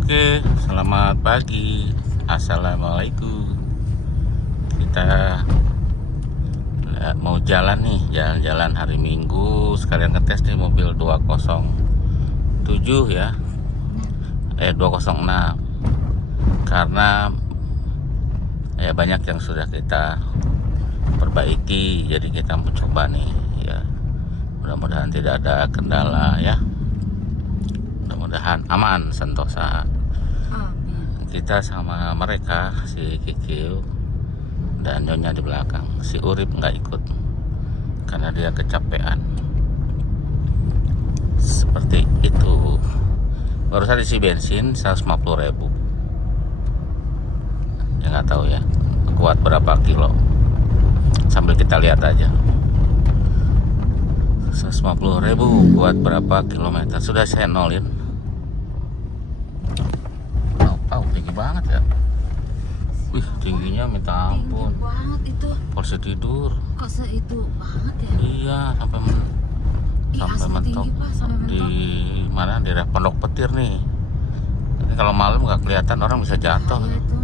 Oke, selamat pagi. Assalamualaikum. Kita mau jalan nih, jalan-jalan hari Minggu. Sekalian ngetes nih mobil 207 ya. 206. Karena ya banyak yang sudah kita perbaiki, jadi kita mencoba nih ya. Mudah-mudahan tidak ada kendala ya. Mudah-mudahan aman sentosa. Kita sama mereka, si Kikil dan Nyonya di belakang. Si Urip nggak ikut karena dia kecapean. Seperti itu. Barusan isi bensin 150.000. Ya nggak tahu ya kuat berapa kilo. Sambil kita lihat aja. 150.000 kuat berapa kilometer. Sudah saya nolin. Tinggi banget ya. Wih, tingginya minta ampun. Tinggi banget itu. Porsi tidur. Kok itu banget ya? Iya, sampai mentok. Di mana? Di Pondok Petir nih. Ini kalau malam nggak kelihatan, orang bisa jatuh. Iya itu.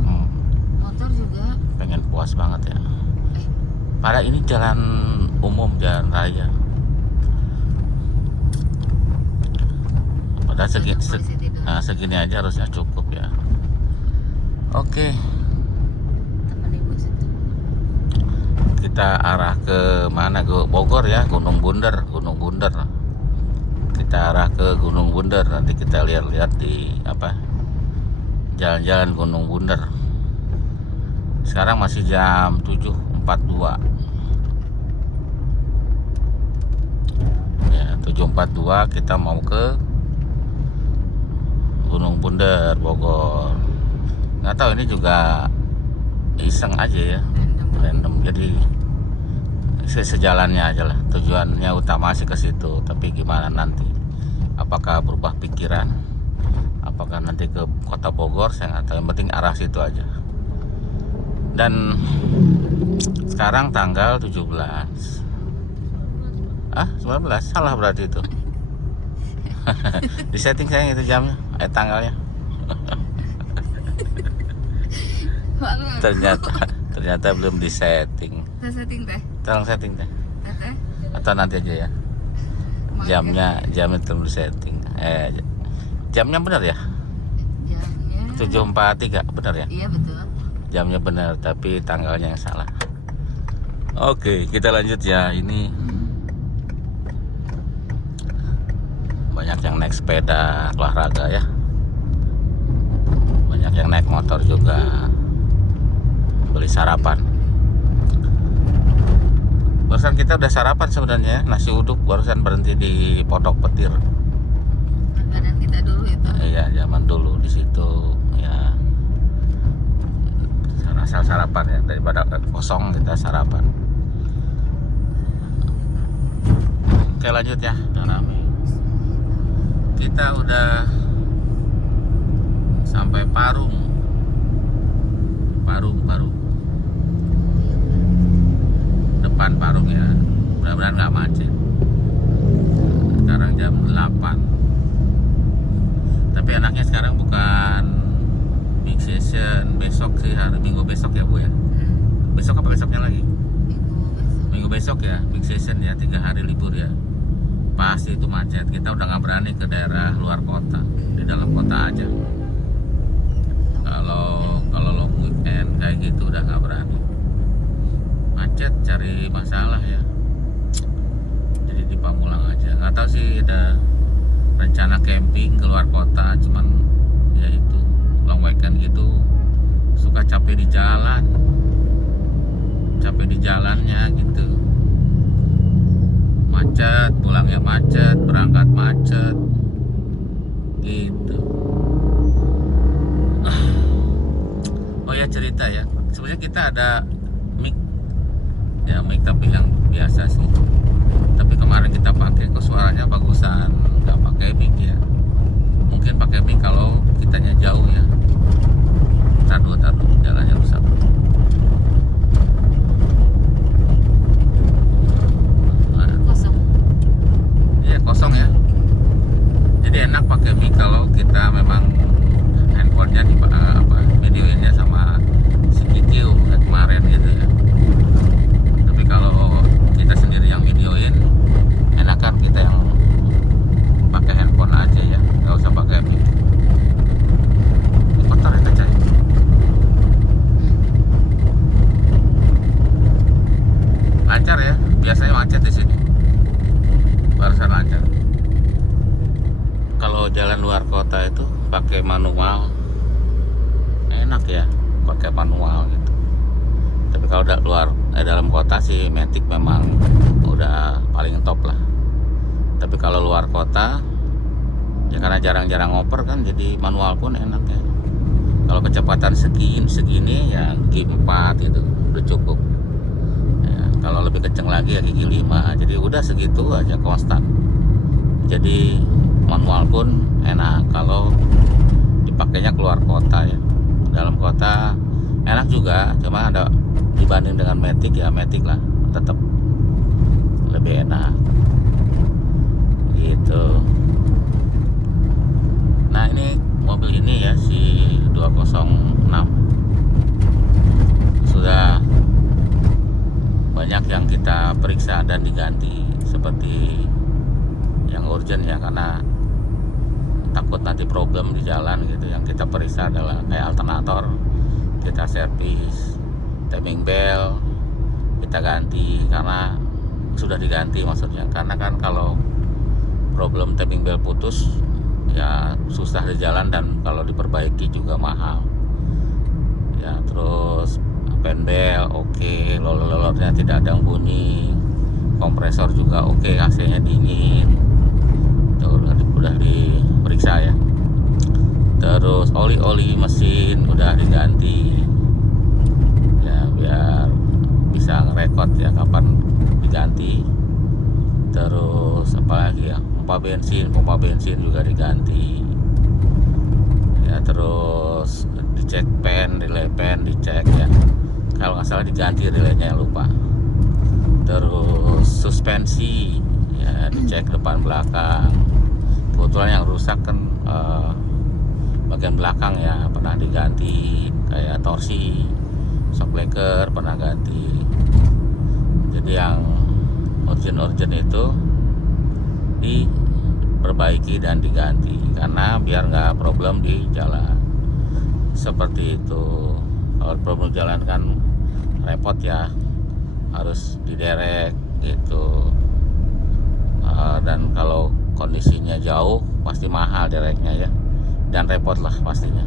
Motor juga. Pengen puas banget ya. Padahal ini jalan umum, jalan raya. Padahal segini aja harusnya cukup ya. Oke. Teman ibu situ. Kita arah ke mana? Ke Bogor ya, Gunung Bunder. Kita arah ke Gunung Bunder. Nanti kita lihat-lihat di jalan-jalan Gunung Bunder. Sekarang masih jam 7.42. Ya, 7.42 kita mau ke Gunung Bunder, Bogor. Nggak tahu, ini juga iseng aja ya, random. Jadi sejalannya aja lah. Tujuannya utama sih ke situ, tapi gimana nanti? Apakah berubah pikiran? Apakah nanti ke kota Bogor? Saya nggak tahu. Yang penting arah situ aja. Dan sekarang tanggal 17. 19 salah berarti itu. Di setting saya itu jamnya, tanggalnya. ternyata belum disetting. Tolong setting teh. Atau nanti aja ya. Jamnya belum disetting. Jamnya benar ya? Jamnya 7.43 benar ya? Iya betul. Jamnya benar tapi tanggalnya yang salah. Oke, kita lanjut ya. Ini banyak yang naik sepeda olahraga ya. Banyak yang naik motor juga. Beli sarapan. Barusan kita udah sarapan sebenarnya, nasi uduk. Barusan berhenti di Pondok Petir. Langganan kita dulu itu. Iya, zaman dulu di situ ya. Asal sarapan ya, daripada kosong kita sarapan. Oke, lanjut ya. Udah rame. Kita udah sampai Parung. Depan Parung ya. Mudah-mudahan nggak macet. Sekarang jam 8. Tapi enaknya sekarang bukan big session besok sih, hari Minggu besok ya Bu ya. Besok apa besoknya lagi? Minggu besok ya, big session ya, 3 hari libur ya. Pasti itu macet. Kita udah nggak berani ke daerah luar kota, di dalam kota aja. Kalau long weekend kayak gitu udah nggak berani. Macet, cari masalah ya. Jadi di Pamulang aja. Nggak tahu sih ada rencana camping ke luar kota, cuman ya itu long weekend gitu suka capek di jalannya gitu. Macet, pulangnya macet, berangkat macet gitu. Oh ya, cerita ya, sebenarnya kita ada mic ya, mic tapi yang biasa sih. Tapi kemarin kita pakai, kok suaranya bagusan nggak pakai mic ya. Mungkin pakai mic kalau kitanya jauh ya. Taruh jalannya rusak. Kosong. Iya, kosong ya. Jadi enak pakai mic kalau kita memang macet di sini. Barusan lancar. Kalau jalan luar kota itu pakai manual enak ya, pakai manual gitu. Tapi kalau udah dalam kota sih Matic memang udah paling top lah. Tapi kalau luar kota ya karena jarang-jarang ngoper kan, jadi manual pun enak ya. Kalau kecepatan segini ya gigi 4 gitu udah cukup ya, kalau lebih kenceng lagi ya gigi 5. Jadi udah segitu aja konstan. Jadi manual pun enak kalau dipakainya keluar kota ya. Dalam kota enak juga, cuma ada dibanding dengan Matic ya, Matic lah tetap lebih enak gitu. Nah ini mobil ini ya, si 206 sudah banyak yang kita periksa dan diganti, seperti yang urgent ya, karena takut nanti problem di jalan gitu. Yang kita periksa adalah kayak alternator, kita servis, timing bell kita ganti karena sudah diganti, maksudnya karena kan kalau problem timing bell putus ya susah di jalan, dan kalau diperbaiki juga mahal ya. Terus fan bell oke, lolornya tidak ada yang bunyi, kompresor juga oke, AC-nya dingin, itu udah diperiksa ya. Terus oli mesin udah diganti ya, biar bisa ngerekod ya kapan diganti. Terus apalagi ya, pompa bensin juga diganti ya. Terus dicek relay pen dicek ya, kalau nggak salah diganti relaynya, lupa. Terus suspensi ya dicek depan belakang. Kebetulan yang rusak kan bagian belakang ya, pernah diganti, kayak torsi, shock breaker pernah ganti. Jadi yang urgent itu diperbaiki dan diganti karena biar nggak problem di jalan. Seperti itu. Kalau problem jalan kan repot ya, harus diderek gitu. Dan kalau kondisinya jauh pasti mahal dereknya ya, dan repot lah pastinya.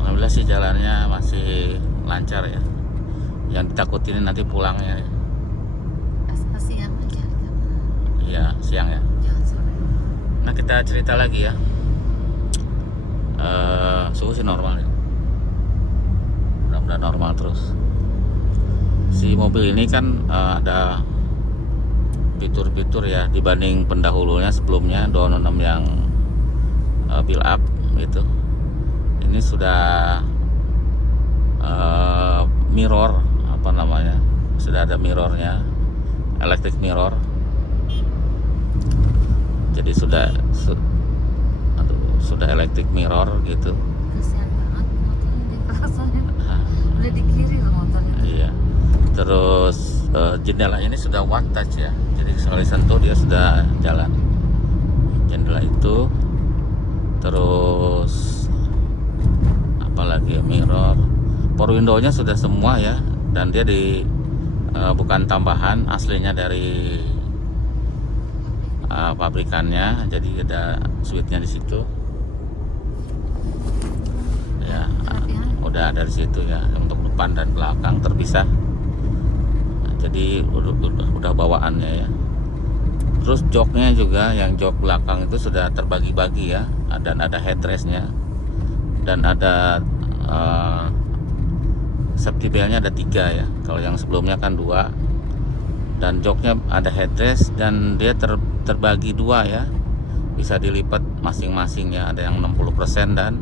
Alhamdulillah sih jalannya masih lancar ya. Yang ditakutin nanti pulangnya ya. Asal siang aja. Iya siang ya. Jangan sore. Nah kita cerita lagi ya. Suhu sih normal ya, mudah-mudahan normal terus. Si mobil ini kan ada fitur-fitur ya dibanding pendahulunya sebelumnya 206 yang build up gitu. Ini sudah mirror, apa namanya, sudah ada mirrornya, electric mirror. Jadi sudah electric mirror gitu. Kasihan banget motornya, di kelasannya udah di kiri loh motornya. Iya. Terus jendelanya ini sudah one touch ya, jadi sekali sentuh dia sudah jalan jendela itu. Terus apalagi ya, mirror, power window-nya sudah semua ya, dan dia bukan tambahan, aslinya dari pabrikannya, jadi ada switch-nya di situ ya. Udah dari situ ya, untuk depan dan belakang terpisah. Jadi udah bawaannya ya. Terus joknya juga, yang jok belakang itu sudah terbagi-bagi ya, dan ada headrestnya, dan ada safety beltnya ada 3 ya. Kalau yang sebelumnya kan 2, dan joknya ada headrest dan dia terbagi 2 ya, bisa dilipat masing-masing ya. Ada yang 60% dan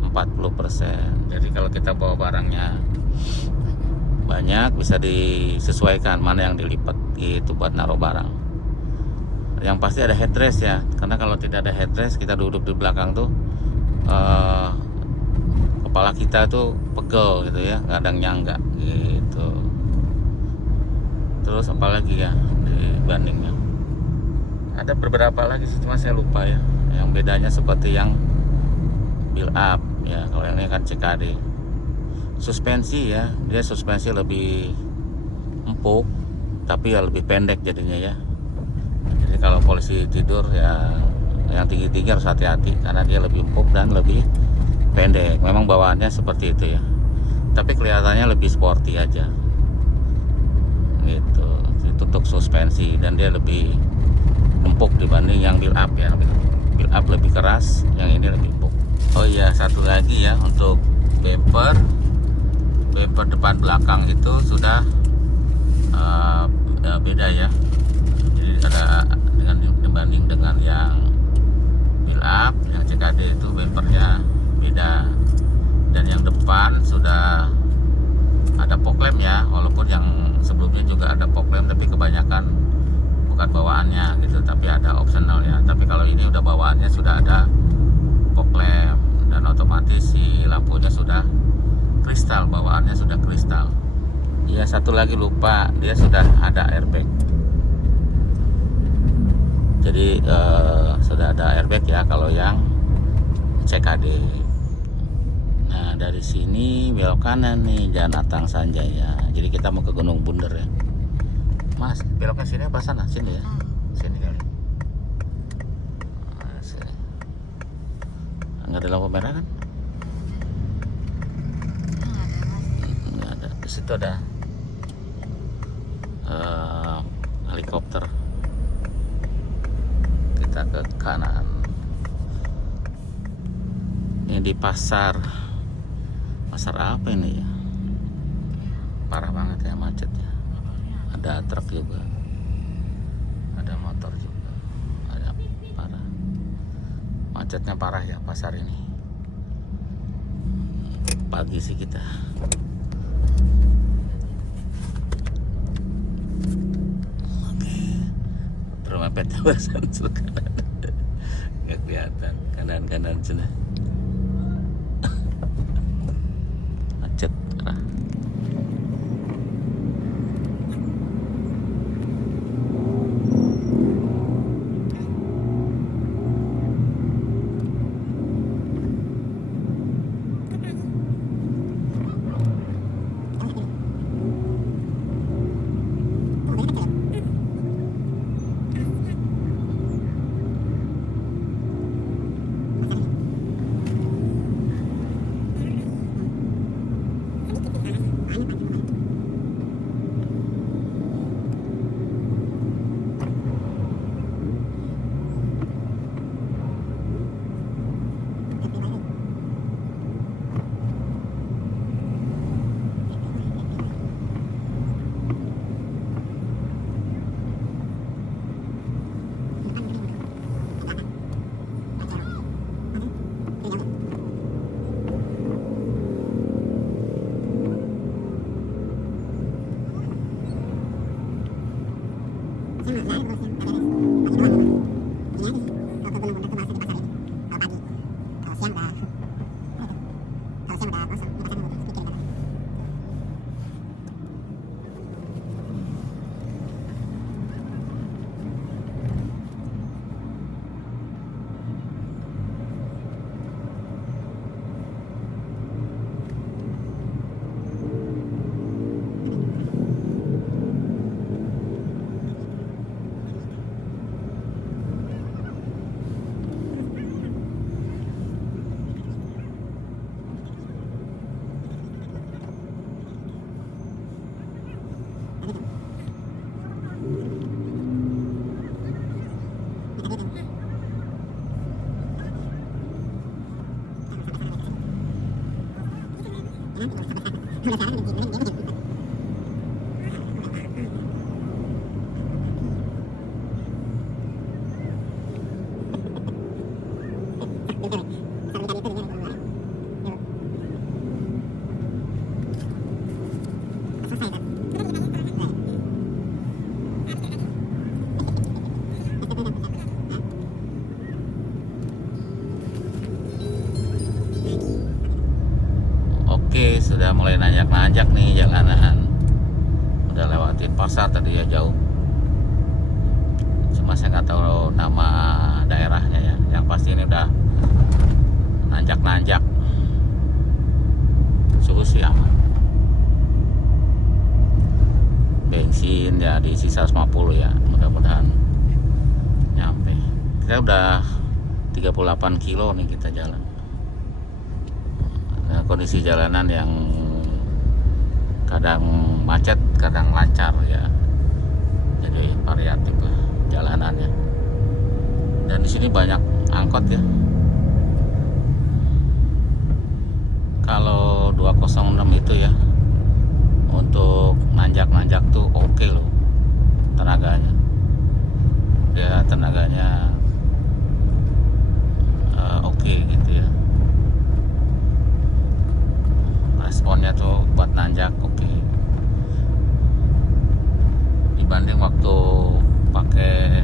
40%. Jadi kalau kita bawa barangnya banyak, bisa disesuaikan mana yang dilipat gitu buat naruh barang. Yang pasti ada headrest ya, karena kalau tidak ada headrest, kita duduk di belakang tuh kepala kita tuh pegel gitu ya, kadang nyangga gitu. Terus apalagi ya dibandingnya, ada beberapa lagi sih, cuma saya lupa ya. Yang bedanya seperti yang build up ya, kalau yang ini kan CKD. Suspensi ya, dia suspensi lebih empuk, tapi ya lebih pendek jadinya ya. Jadi kalau polisi tidur ya yang tinggi-tinggi harus hati-hati karena dia lebih empuk dan lebih pendek. Memang bawaannya seperti itu ya, tapi kelihatannya lebih sporty aja gitu. Itu untuk suspensi dan dia lebih empuk dibanding yang build up ya. Build up lebih keras, yang ini lebih empuk. Oh iya, satu lagi ya, untuk bumper depan belakang itu sudah beda ya. Jadi ada dibanding dengan yang build up, yang CKD itu bumpernya beda. Dan yang depan sudah ada fog lamp ya, walaupun yang sebelumnya juga ada fog lamp, tapi kebanyakan bukan bawaannya gitu, tapi ada optional ya. Tapi kalau ini udah bawaannya sudah ada fog lamp dan otomatis si lampunya sudah kristal, bawaannya sudah kristal. Ya, satu lagi lupa, dia sudah ada airbag. Jadi sudah ada airbag ya kalau yang CKD. Nah, dari sini belok kanan nih, Jalan Atang Sanjaya. Jadi kita mau ke Gunung Bunder ya. Mas, beloknya sini apa sana? Sini ya. Sini kali. Nah, sini. Enggak ada lampu merah kan? Enggak ada. Di situ ada helikopter. Kita ke kanan. Ini di pasar apa ini ya? Parah banget ya macetnya. Ada truk juga, ada motor juga, ada parah. Macetnya parah ya pasar ini. Pagi sih kita. Oke. Bermepet kawasan kanan. Nggak kelihatan kanan sana. Macet parah. Oke, sudah mulai nanjak-nanjak nih jalanan. Udah lewatin pasar tadi ya, jauh. Cuma saya nggak tahu nama daerahnya ya. Yang pasti ini udah nanjak-nanjak. Suhu sih aman. bensin ya di sisa 150 ya, mudah-mudahan nyampe. Kita udah 38 kilo nih kita jalan. Nah, kondisi jalanan yang kadang macet, kadang lancar ya. Jadi variatif lah jalanannya. Dan di sini banyak angkot ya. Kalau 206 itu ya, untuk nanjak-nanjak tuh oke loh tenaganya. Dia tenaganya oke gitu ya. Responnya tuh buat nanjak oke. Dibanding waktu pakai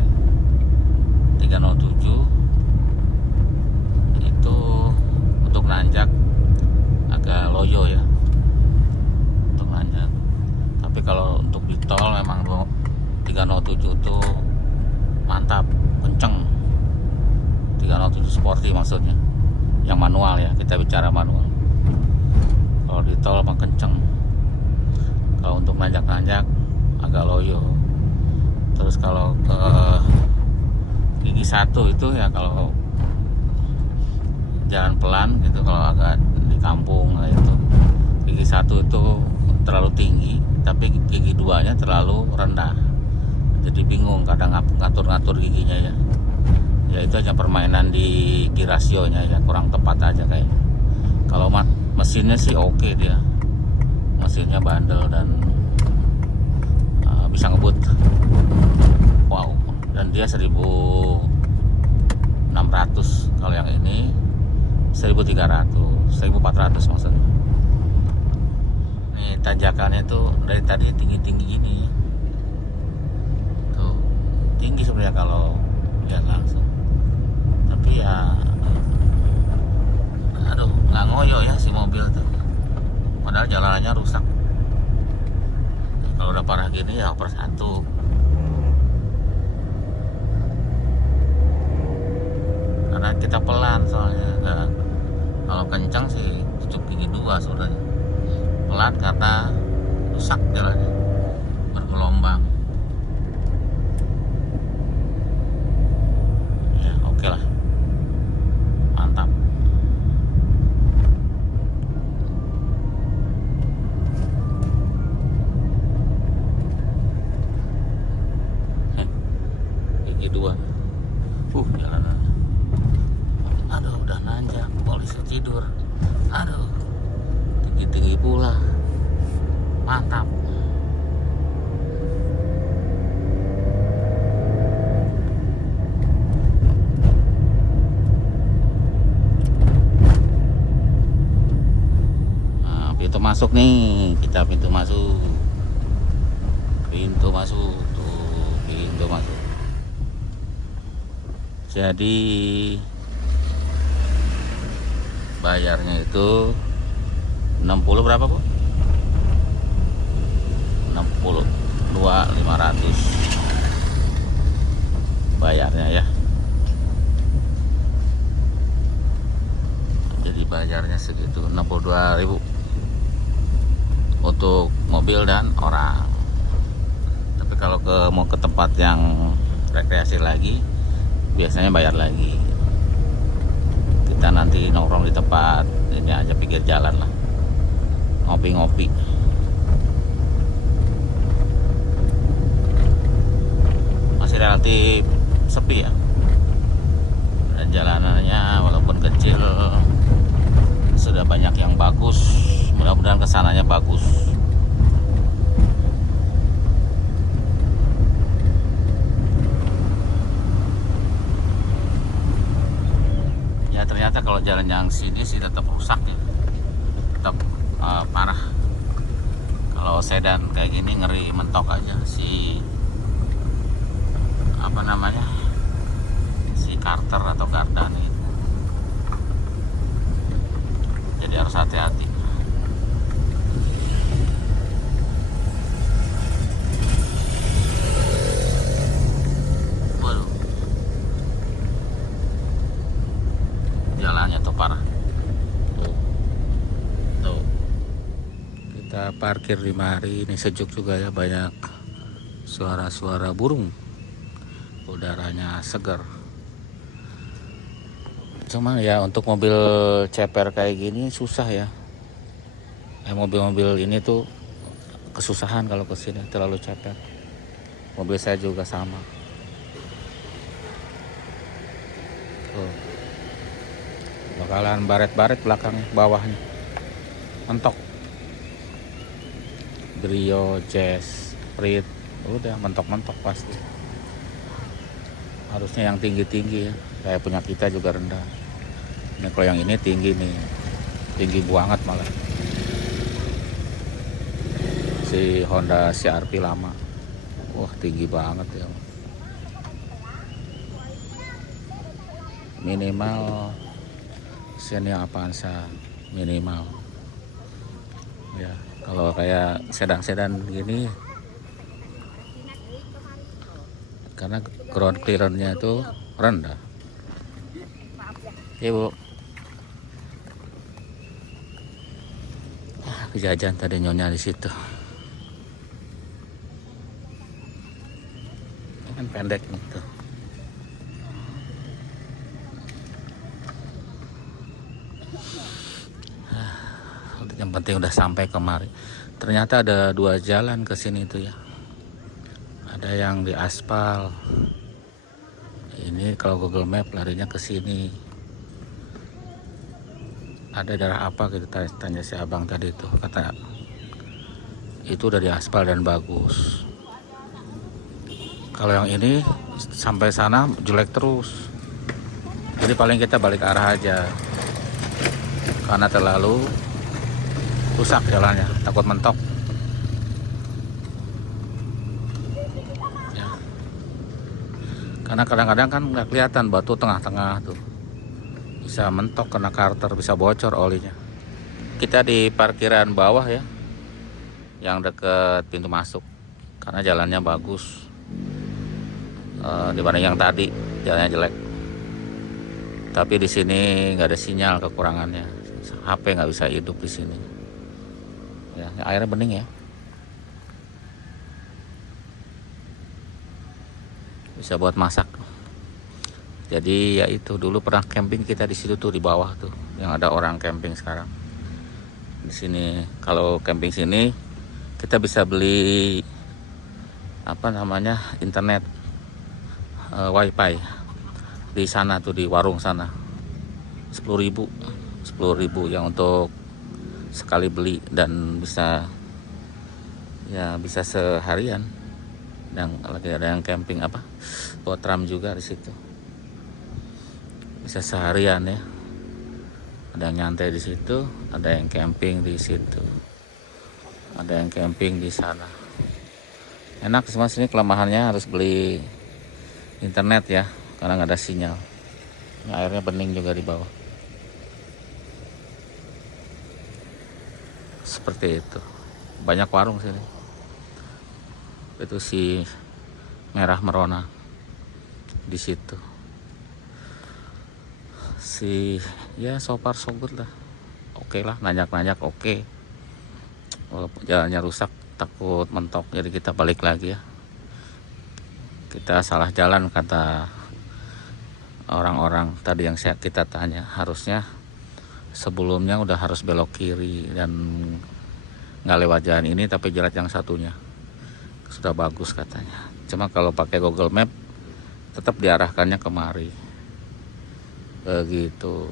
307 itu untuk nanjak agak loyo ya untuk nanjak. Tapi kalau untuk di tol memang 307 tuh mantap, kenceng. 307 sporty maksudnya, yang manual ya, kita bicara manual. Kalau di tol mah kenceng. Kalau untuk nanjak-nanjak agak loyo. Terus kalau ke gigi 1 itu ya, kalau jalan pelan gitu, kalau agak di kampung itu gigi 1 itu terlalu tinggi, tapi gigi 2 nya terlalu rendah. Jadi bingung kadang ngatur-ngatur giginya ya. Ya itu aja permainan di rasionya ya, kurang tepat aja kayaknya. Kalau mesinnya sih oke dia. Mesinnya bandel dan bisa ngebut. Wow, dan dia 1600. Kalau yang ini 1300, 1400 maksudnya. Nih tanjakannya tuh dari tadi tinggi-tinggi gini. Tuh, tinggi sebenarnya kalau lihat langsung. Tapi ya aduh, nggak ngoyo ya si mobil tuh. Padahal jalanannya rusak. Kalau udah parah gini ya oper 1. Karena kita pelan soalnya. Kalau kencang sih cukup gigi 2 sebenarnya. Pelan karena rusak jalannya, bergelombang. Ya oke lah, mantap. Gigi 2. Jalanan. Aduh, udah nanjak, polisi tidur. Aduh, tinggi-tinggi pula. Mantap. Nah, pintu masuk nih, kita pintu masuk. Pintu masuk tuh, pintu masuk. Jadi bayarnya itu 60 berapa Bu? 62.500 bayarnya ya. Jadi bayarnya segitu, 62.000 untuk mobil dan orang. Tapi kalau mau ke tempat yang rekreasi lagi, biasanya bayar lagi. Kita nanti nongkrong di tempat ini aja, pinggir jalan lah, ngopi-ngopi. Masih relatif sepi ya, dan jalanannya walaupun kecil sudah banyak yang bagus. Mudah-mudahan kesananya bagus. Ternyata kalau jalan yang sini sih tetap rusak ya, tetap parah. Kalau sedan kayak gini ngeri mentok aja si apa namanya, si Carter atau Gardan itu. Jadi harus hati-hati. Jalannya tuh parah. Tuh. Kita Kita parkir di mari, ini sejuk juga ya, banyak suara-suara burung, udaranya segar. Cuma ya untuk mobil ceper kayak gini susah ya. Mobil-mobil ini tuh kesusahan kalau kesini, terlalu ceper. Mobil saya juga sama. Tuh. Bakalan baret-baret belakangnya, bawahnya mentok. Brio, Jazz, Prit, udah mentok-mentok pasti. Harusnya yang tinggi-tinggi ya, kayak punya kita juga rendah. Ini kalau yang ini tinggi nih, tinggi banget malah. Si Honda CR-V lama, wah tinggi banget ya. Minimal sini Avanza minimal. Ya, kalau kayak sedan-sedan gini, karena ground clearance-nya itu rendah. Ya Bu, kejajan tadi nyonya di situ. Ini kan pendek nih tuh. Yang penting udah sampai kemari. Ternyata ada 2 jalan ke sini tuh ya. Ada yang di aspal. Ini kalau Google Map larinya ke sini. Ada daerah apa gitu, tanya si abang tadi tuh, kata itu udah di aspal dan bagus. Kalau yang ini sampai sana jelek terus. Jadi paling kita balik arah aja. Karena terlalu rusak jalannya, takut mentok ya. Karena kadang-kadang kan nggak kelihatan batu tengah-tengah tuh, bisa mentok kena karter, bisa bocor olinya. Kita di parkiran bawah ya, yang deket pintu masuk, karena jalannya bagus dibanding yang tadi jalannya jelek. Tapi di sini nggak ada sinyal, kekurangannya HP nggak bisa hidup di sini. Ya, airnya bening ya. Bisa buat masak. Jadi ya itu, dulu pernah camping kita di situ tuh, di bawah tuh yang ada orang camping sekarang. Di sini kalau camping sini kita bisa beli apa namanya, internet, wifi di sana tuh, di warung sana 10.000 yang untuk sekali beli, dan bisa ya bisa seharian. Dan lagi ada yang camping apa, potram juga di situ, bisa seharian ya. Ada yang nyantai di situ, ada yang camping di situ, ada yang camping di sana. Enak semua sini. Kelemahannya harus beli internet ya, karena nggak ada sinyal. Ini airnya bening juga di bawah. Seperti itu. Banyak warung sini. Itu si Merah Merona di situ. Si ya so far so good lah. Oke lah, nanyak-nanyak oke. Walaupun jalannya rusak, takut mentok, jadi kita balik lagi ya. Kita salah jalan kata orang-orang tadi yang kita tanya. Harusnya sebelumnya udah harus belok kiri dan nggak lewat jalan ini, tapi jalan yang satunya sudah bagus katanya. Cuma kalau pakai Google Map tetap diarahkannya kemari begitu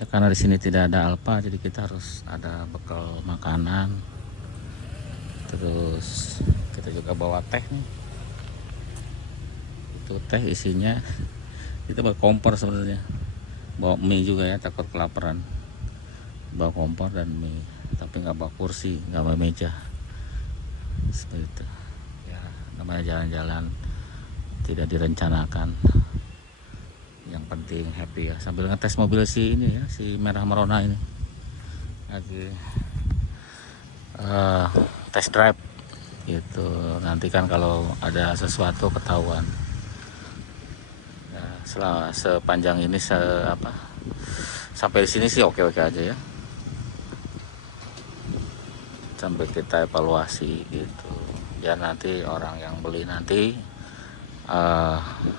ya. Karena di sini tidak ada Alfa, jadi kita harus ada bekal makanan. Terus kita juga bawa teh nih. Itu teh isinya, kita bawa kompor sebenarnya. Bawa mie juga ya, takut kelaparan. Bawa kompor dan mie, tapi nggak bawa kursi, nggak bawa meja. Seperti itu ya, namanya jalan-jalan tidak direncanakan. Yang penting happy ya. Sambil ngetes mobil si ini ya, si Merah Merona ini lagi test drive gitu. Nanti kan kalau ada sesuatu ketahuan. Sepanjang ini sampai di sini sih oke-oke aja ya. sambil kita evaluasi gitu ya. Nanti orang yang beli nanti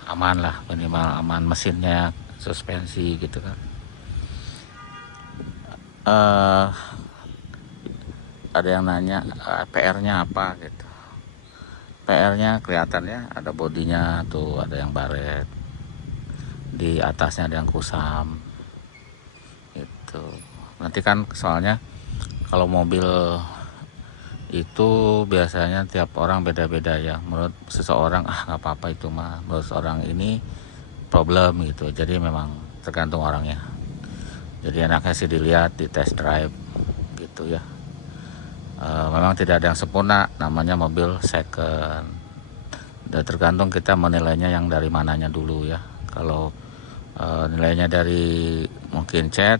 aman lah, minimal aman mesinnya, suspensi gitu kan. Ada yang nanya PR-nya apa gitu. PR-nya kelihatannya ada bodinya tuh, ada yang baret, di atasnya ada yang kusam gitu. Nanti kan soalnya kalau mobil itu biasanya tiap orang beda-beda ya. Menurut seseorang nggak apa-apa itu mah, menurut orang ini problem gitu. Jadi memang tergantung orangnya. Jadi enaknya sih dilihat di test drive gitu ya. Memang tidak ada yang sempurna, namanya mobil second. Dan tergantung kita menilainya yang dari mananya dulu ya. Kalau nilainya dari mungkin cat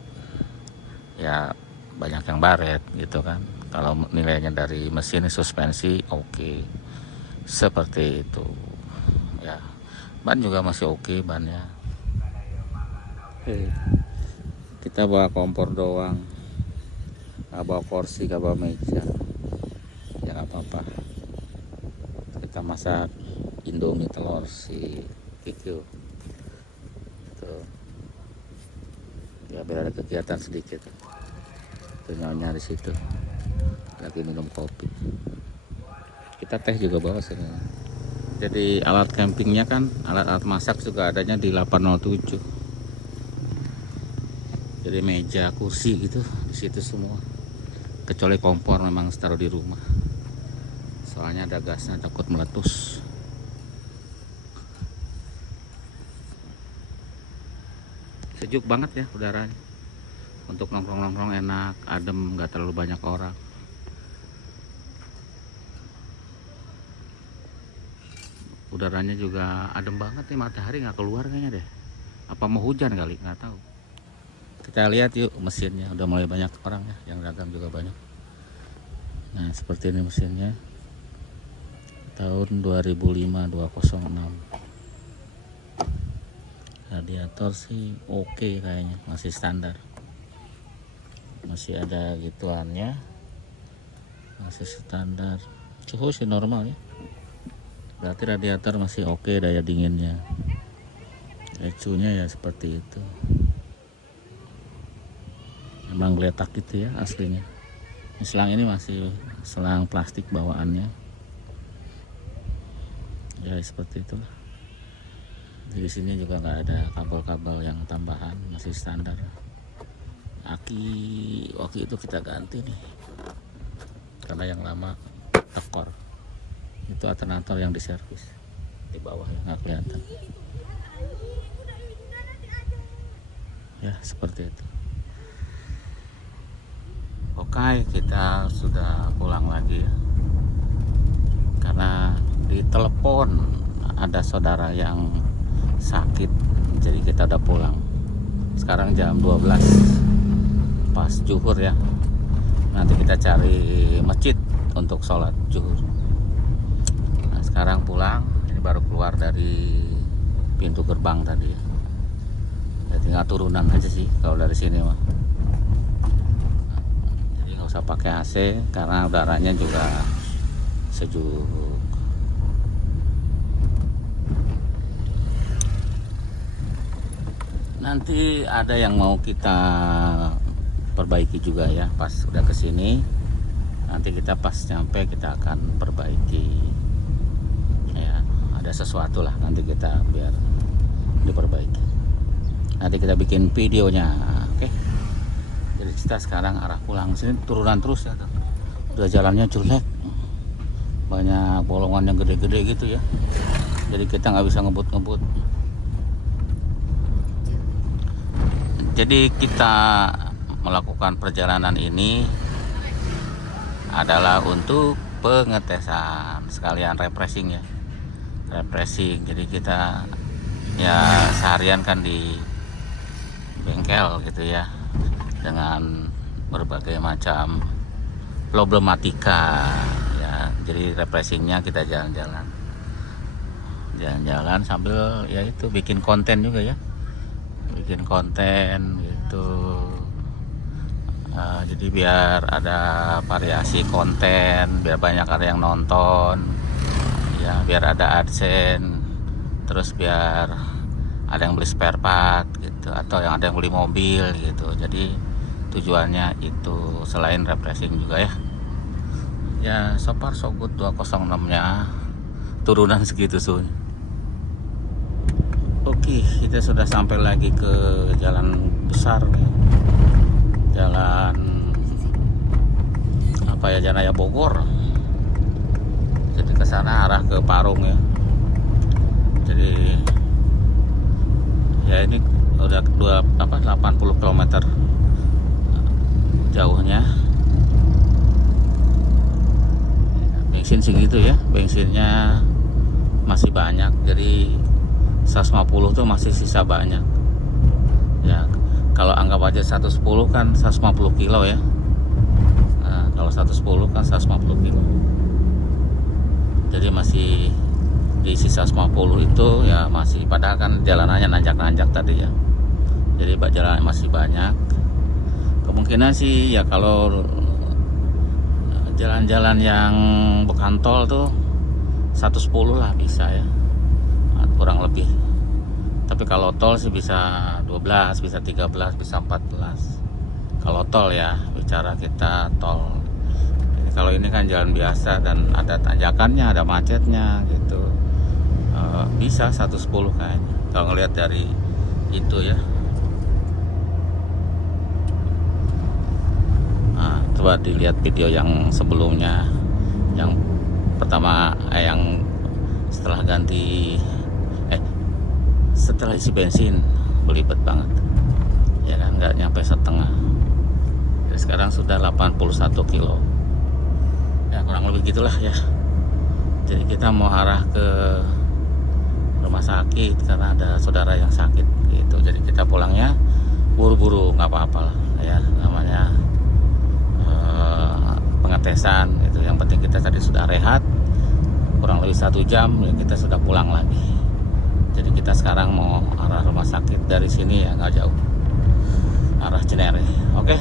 ya banyak yang baret gitu kan. Kalau nilainya dari mesin suspensi oke. Seperti itu ya. Ban juga masih oke bannya. Kita bawa kompor doang, nggak bawa kursi, nggak bawa meja ya, nggak apa-apa. Kita masak Indomie telur si Kikil tuh ya, biar ada kegiatan sedikit. Tuh nyonya di situ lagi minum kopi. Kita teh juga bawa sih. Jadi alat campingnya kan, alat-alat masak juga adanya di 807. Jadi meja, kursi gitu di situ semua. Kecuali kompor memang taruh di rumah. Soalnya ada gasnya, takut meletus. Sejuk banget ya udaranya. Untuk nongkrong-nongkrong enak, adem, nggak terlalu banyak orang. Udaranya juga adem banget nih, matahari nggak keluar kayaknya deh. Apa mau hujan kali, nggak tahu. Kita lihat yuk mesinnya, udah mulai banyak orang ya, yang dagang juga banyak. Nah seperti ini mesinnya, tahun 2005 206. Radiator sih oke kayaknya, masih standar, masih ada gituannya, masih standar. Suhu sih normal ya, berarti radiator masih oke daya dinginnya. ECU-nya ya seperti itu, memang geletak gitu ya aslinya. Selang ini masih selang plastik bawaannya ya, seperti itu. Di sini juga nggak ada kabel-kabel yang tambahan, masih standar. Aki waktu itu kita ganti nih karena yang lama tekor. Itu alternator yang diservis di bawah ya, nggak kelihatan ya, seperti itu. Oke, kita sudah pulang lagi ya, karena ditelepon ada saudara yang sakit, jadi kita udah pulang. Sekarang jam 12 pas zuhur ya. Nanti kita cari masjid untuk sholat zuhur. Nah, sekarang pulang, ini baru keluar dari pintu gerbang tadi ya. Ya tinggal turunan aja sih kalau dari sini mah. Jadi nggak usah pakai AC karena udaranya juga sejuk. Nanti ada yang mau kita perbaiki juga ya pas udah kesini. Nanti kita pas nyampe kita akan perbaiki ya, ada sesuatu lah nanti kita biar diperbaiki. Nanti kita bikin videonya, oke? Jadi kita sekarang arah pulang. Sini turunan terus ya, udah jalannya jelek, banyak bolongan yang gede-gede gitu ya, jadi kita nggak bisa ngebut-ngebut. Jadi kita melakukan perjalanan ini adalah untuk pengetesan sekalian refreshing ya, refreshing. Jadi kita ya seharian kan di bengkel gitu ya, dengan berbagai macam problematika ya. Jadi refreshingnya kita jalan-jalan sambil ya itu bikin konten juga ya, bikin konten gitu. Jadi biar ada variasi konten, biar banyak ada yang nonton, ya biar ada AdSense, terus biar ada yang beli spare part gitu, atau yang ada yang beli mobil gitu. Jadi tujuannya itu selain refreshing juga ya. Ya so far so good 206 nya turunan segitu suhunya. Oke, kita sudah sampai lagi ke jalan besar nih. Jalan apa ya, Janaya Bogor. Jadi ke sana arah ke Parung ya. Jadi ya ini udah 80 km jauhnya. Bensin segitu ya, bensinnya masih banyak. Jadi 150 tuh masih sisa banyak. Ya, kalau anggap aja 110 kan 150 kilo ya. Nah, kalau 110 kan 150 kilo. Jadi masih di sisa 150 itu ya masih, padahal kan jalanannya nanjak-nanjak tadi ya. Jadi jalannya masih banyak. Kemungkinan sih ya kalau jalan-jalan yang bukan tol tuh 110 lah bisa ya, kurang lebih. Tapi kalau tol sih bisa 12, bisa 13, bisa 14. Kalau tol ya, bicara kita tol. Jadi kalau ini kan jalan biasa dan ada tanjakannya, ada macetnya gitu. Bisa 110 kayaknya. Kalau ngelihat dari itu ya. Nah, coba dilihat video yang sebelumnya, yang pertama yang setelah setelah isi bensin belibet banget ya kan, nggak nyampe setengah. Jadi sekarang sudah 81 kilo ya, kurang lebih gitulah ya. Jadi kita mau arah ke rumah sakit karena ada saudara yang sakit gitu. Jadi kita pulangnya buru-buru, nggak apa-apa lah ya, namanya pengetesan itu. Yang penting kita tadi sudah rehat kurang lebih 1 jam ya, kita sudah pulang lagi. Jadi kita sekarang mau arah rumah sakit dari sini ya, nggak jauh, arah Cinere. Oke,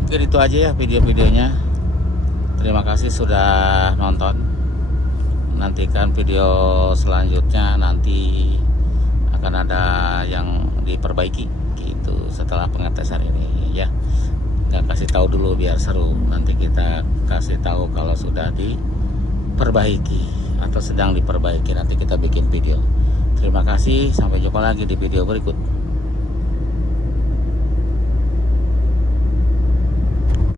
mungkin itu aja ya video-videonya. Terima kasih sudah nonton. Nantikan video selanjutnya, nanti akan ada yang diperbaiki gitu setelah pengetesan ini ya. Nggak kasih tahu dulu biar seru. Nanti kita kasih tahu kalau sudah diperbaiki atau sedang diperbaiki. Nanti kita bikin video. Terima kasih, sampai jumpa lagi di video berikut.